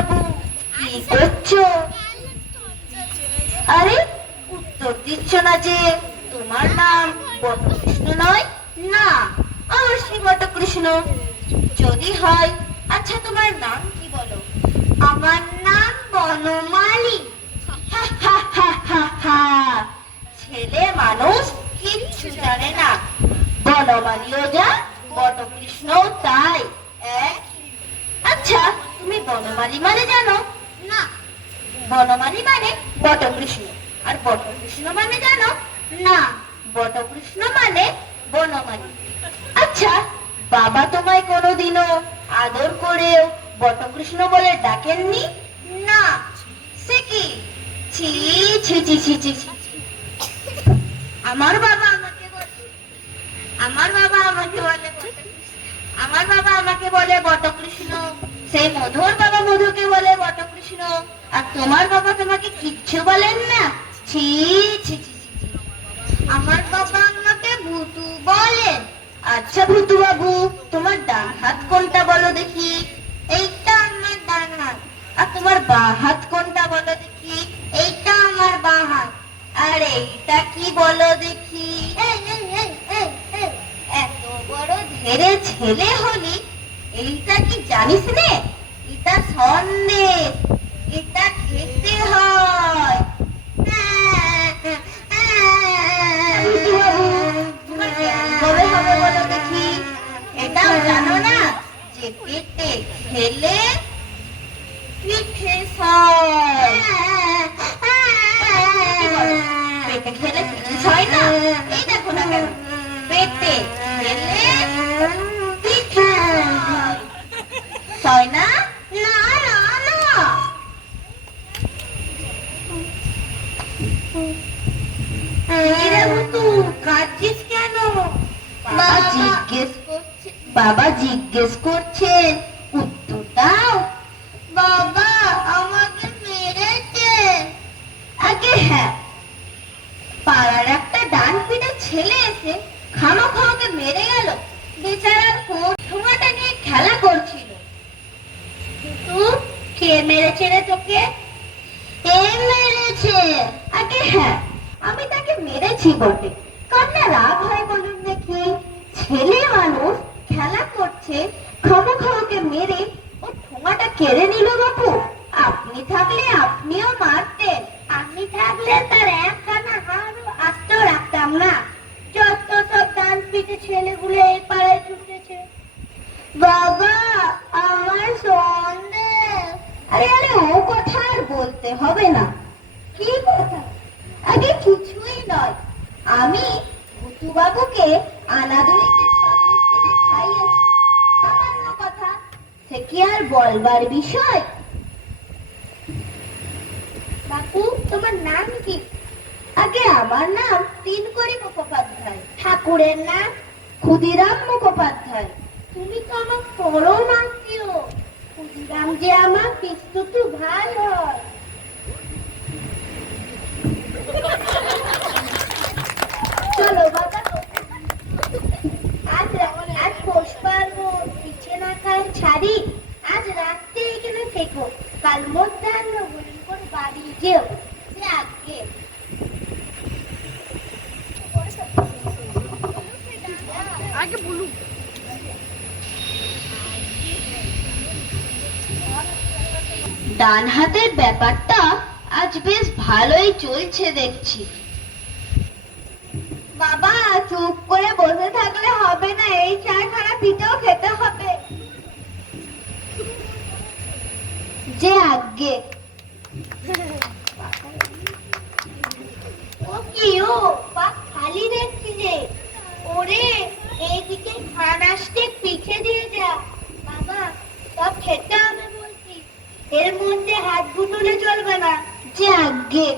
বাবু, কি করছো? আরে উত্তর দিচ্ছ না যে। তোমার নাম বটকৃষ্ণ নয়? না, আমার শ্রী বটকৃষ্ণ। যদি হয়, আচ্ছা তোমার নাম কি বলো? আমার নাম বনমালী। ছেলে মানুষ কিচ্ছু জানে না। বনমালীও যা, বটকৃষ্ণও তাই। আচ্ছা, তুমি বনমালী মানে জানো? না। বনমালী মানে বটকৃষ্ণ, আর বটকৃষ্ণ মানে জানো? না। বটকৃষ্ণ মানে বনমালী। আচ্ছা, বাবা তোমায় কোনোদিনও আদর করেও বটকৃষ্ণ বলে ডাকেননি? না। সে কি? ছি ছি ছি ছি ছি ছি। আমার বাবা আমাকে বলে আমার বাবা আমাকে বলে বটকৃষ্ণ। সেই মধুর বাবা মধুকে বলে বটকৃষ্ণ। আর তোমার বাবা তোমাকে কিচ্ছু বলেন না? ছি ছি ছি ছি। আমার বাবা আমাকে ভুতু বলেন। আচ্ছা ভুতু বাবু, তোমার ডান হাত কোনটা বলো দেখি? এইটা আমার ডান হাত। আর তোমার বাঁ হাত কোনটা বলো দেখি? এইটা আমার বাঁ হাত। আর এইটা কি বলো দেখি? এত বড় ধেরে ছেলে হলি, এইটা কি জানিস নে? এটা সন্দেশ, এটা খেতে হয়। কবে হবে বলো দেখি? এটাও জানো না যে পেটে খেলে পিঠে হয়? পেটে খেলে পিঠে হয় না? এই দেখো না কেন, পেটে খেলে পিঠে হয় না? না না না। কাঁদছিস কেন? বাবা জিজ্ঞেস করছেন, উত্তর দাও। বাবা আমাকে মেরেছে। আগে হ্যাঁ, পাড়ার একটা ডান পিটে ছেলে এসে খামাখা ওকে মেরে গেল। বেচারা ঠোঙাটা নিয়ে খেলা করছিল। কিন্তু কে মেরেছে রে তোকে? কে মেরেছে? আগে হ্যাঁ, আমি তাকে মেরেছি বটে। কান্না রাগ হয় বলুন দেখি? ছেলে মানুষ খেলা করছে, খামাখা ওকে মেরে ও ঠোঙাটা কেড়ে নিল বাবু। আপনি থাকলে আপনিও মারতেন। আমি থাকলে তার একখানা হাড়ও আস্ত রাখতাম না। যত সব ডান পিটে ছেলেগুলো এই পাড়ায় ছুটেছে। বাবা আমার সন্দেশ। আরে আরে ও কথা আর বলতে হবে না। কি কথা? আগে কিছুই নয়, আমি ভুতু বাবুকে আনাদুরিতে সন্দেশ কিনে খাইয়েছি। সামান্য কথা, সে কি আর বলবার বিষয়? বাপু তোমার নাম কি? আগে আমার নাম তিনকড়ি মুখোপাধ্যায়। ঠাকুরের নাম ক্ষুদিরাম মুখোপাধ্যায়। তুমি তো আমার পরম আত্মীয়। ক্ষুদিরাম যে আমার পিস্তুতু ভাই হয়। চলো বাবা, আজ পৌষ পার্বণ, পিঠে না খায় ছাড়ি। আজ রাত্রে এখানে থেকো, কাল মধ্যাহ্ন বলুন করে বাড়ি যেও। যে আগে বলুন। ডান হাতের ব্যাপারটা আজ বেশ ভালোই চলছে দেখছি। বাবা চুপ করে বসে থাকলে হবে না, এই চারখানা পিঠেও খেতে হবে। যে আগে ও কি ও পা খালি দেখছি যে। ওরে এইদিকে খান আসতে পিঠে দিয়ে যা। বাবা সব খেতে হবে বলছি, এর মধ্যে হাত গুটলে চলবে না। যে আগে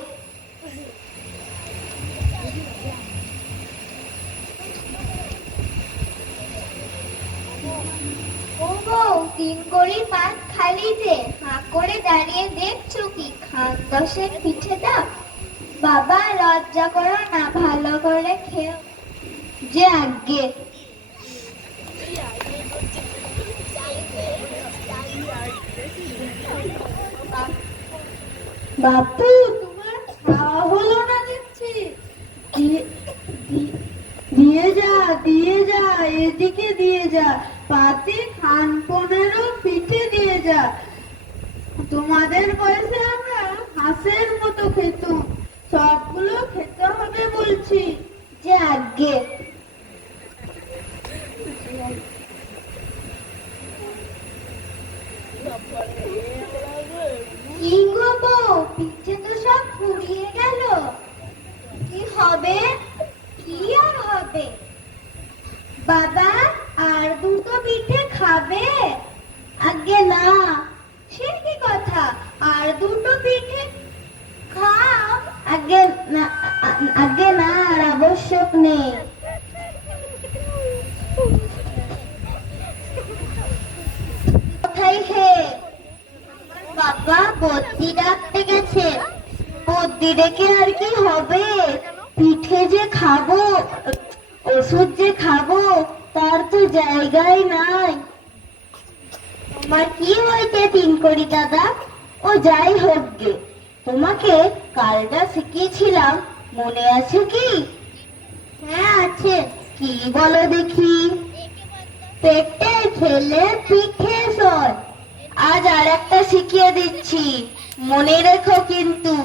তিন কড়ি পাত খালি যে, হাঁ করে দাঁড়িয়ে দেখছো কি? খান দশেক পিঠে দাও। বাবা লজ্জা করো না, ভালো করে খেও। যে আগে বাপু, তোমার খাওয়া হলো না দেখছি। দিয়ে দি- দিয়ে যা, এদিকে দিয়ে যা, পাতে খান 15 পিঠে দিয়ে যা। তোমাদের বয়সে আমরা হাঁসের মতো খেতাম, সবগুলো খেতে হবে বলছি। যে আগে কি গো বউ, পিঠে তো সব ফুরিয়ে গেল, কি হবে? কি আর হবে? বাবা, আর দুটো পিঠে খাবে? আগে না। সে কি কথা, আর দুটো পিঠে খাও। আগে না, আগে না, আর আবশ্যক নেই। কোথায় হে? বাবা বদ্যি ডাকতে গেছে। বদ্যি ডেকে আর কি হবে? পিঠে যে খাবো, ওষুধ যে খাবো, তার তো জায়গায় নাই। তোমার কি হয়েছে তিনকড়ি দাদা? ও যাই হোক গে, তোমাকে কালটা শিখিয়েছিলাম, মনে আছে কি? হ্যাঁ আছে। কি বলো দেখি? পেটে খেলে পিঠে সয়। আজ আর একটা শিখিয়ে দিচ্ছি, মনে রেখো কিন্তু,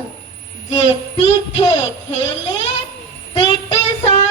যে পিঠে খেলে পেটে সয়।